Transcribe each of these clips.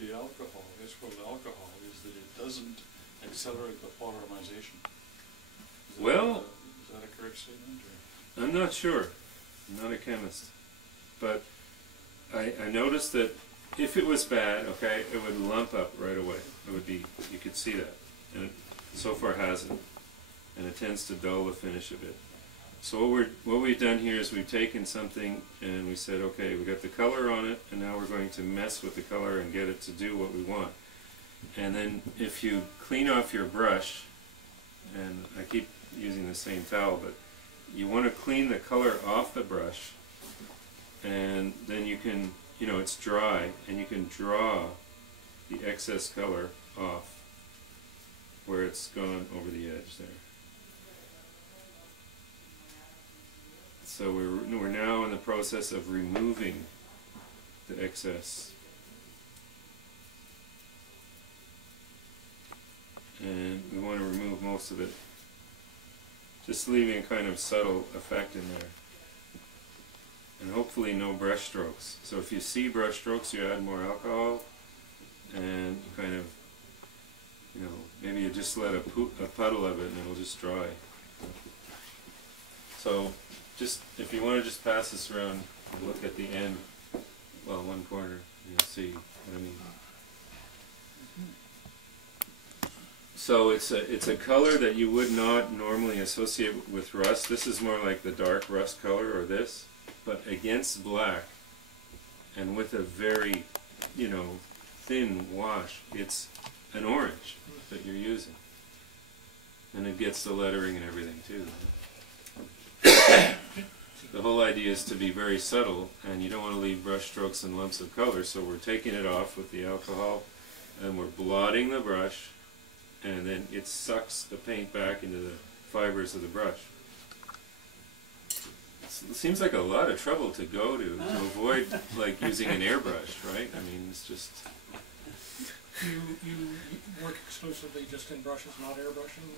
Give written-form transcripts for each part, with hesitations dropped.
the alcohol, isopropyl alcohol, is that it doesn't accelerate the polymerization. Is that a correct statement? Or? I'm not sure. I'm not a chemist. But I noticed that if it was bad, okay, it would lump up right away. It would be, you could see that. And it so far hasn't. And it tends to dull the finish a bit. So what we've done here is we've taken something and we said, okay, we got the color on it, and now we're going to mess with the color and get it to do what we want. And then if you clean off your brush, and I keep using the same towel, but you want to clean the color off the brush, and then you can, you know, it's dry, and you can draw the excess color off where it's gone over the edge there. So we're now in the process of removing the excess. And we want to remove most of it, just leaving a kind of subtle effect in there. And hopefully no brush strokes. So if you see brush strokes, you add more alcohol, and you kind of, you know, maybe you just let a puddle of it and it'll just dry. So just, if you want to just pass this around and look at the end, well, one corner, you'll see what I mean. So it's a color that you would not normally associate with rust. This is more like the dark rust color, or this, but against black and with a very, you know, thin wash, it's an orange that you're using. And it gets the lettering and everything too. The whole idea is to be very subtle, and you don't want to leave brush strokes and lumps of color, so we're taking it off with the alcohol and we're blotting the brush, and then it sucks the paint back into the fibers of the brush. It seems like a lot of trouble to go to avoid like using an airbrush, right? I mean, it's just... You work exclusively just in brushes, not airbrushing?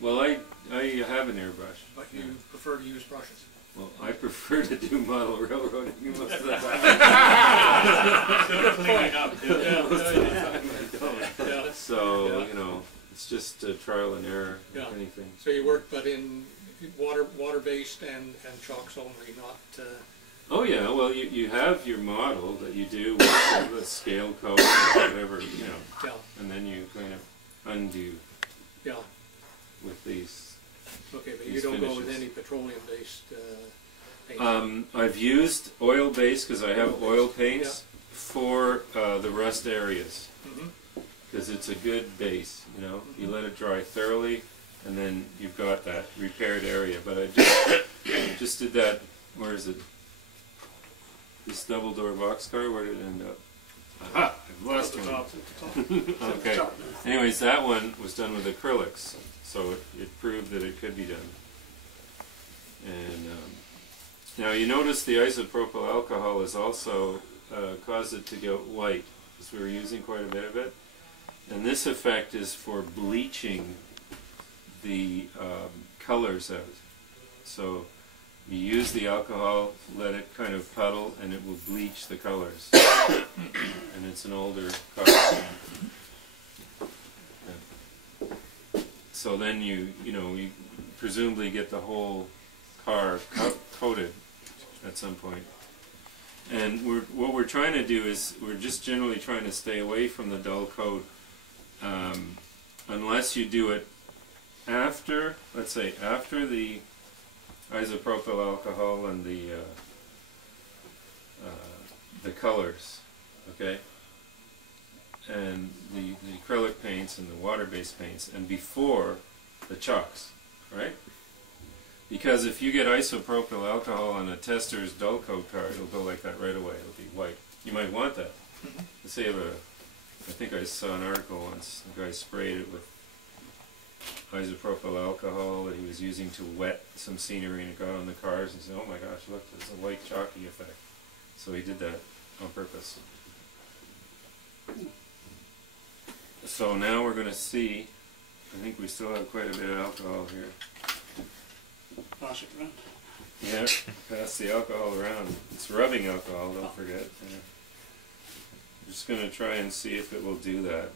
Well, I have an airbrush. But you prefer to use brushes? Well, I prefer to do model railroading most of the time. Cleaning up. Most of the time I don't. Yeah. So, you know, it's just trial and error, if anything. So you work but in water-based and chalks only, not... Oh yeah, well you have your model that you do with the scale code or whatever, you know, and then you kind of undo with these. Okay, but you don't go with any petroleum-based paint? I've used oil-based because I have oil paints for the rust areas, because it's a good base, you know. You let it dry thoroughly, and then you've got that repaired area. But I just did that. Where is it? This double-door boxcar. Where did it end up? Aha! I've lost one. Okay. Anyways, that one was done with acrylics, so it proved that it could be done. And now you notice the isopropyl alcohol has also caused it to go white, because we were using quite a bit of it. And this effect is for bleaching the colors out. So you use the alcohol, let it kind of puddle, and it will bleach the colors. And it's an older color. So then you presumably get the whole car coated at some point. And what we're trying to do is we're just generally trying to stay away from the dull coat, unless you do it after, let's say, after the isopropyl alcohol and the colors, okay, and the acrylic paints and the water-based paints, and before the chalks, right? Because if you get isopropyl alcohol on a tester's dull coat car, it'll go like that right away. It'll be white. You might want that. Let's say I think I saw an article once. The guy sprayed it with isopropyl alcohol that he was using to wet some scenery, and it got on the cars, and he said, oh my gosh, look, there's a white chalky effect. So he did that on purpose. So now we're going to see, I think we still have quite a bit of alcohol here. Pass it around. Yeah, pass the alcohol around. It's rubbing alcohol, don't forget. just going to try and see if it will do that.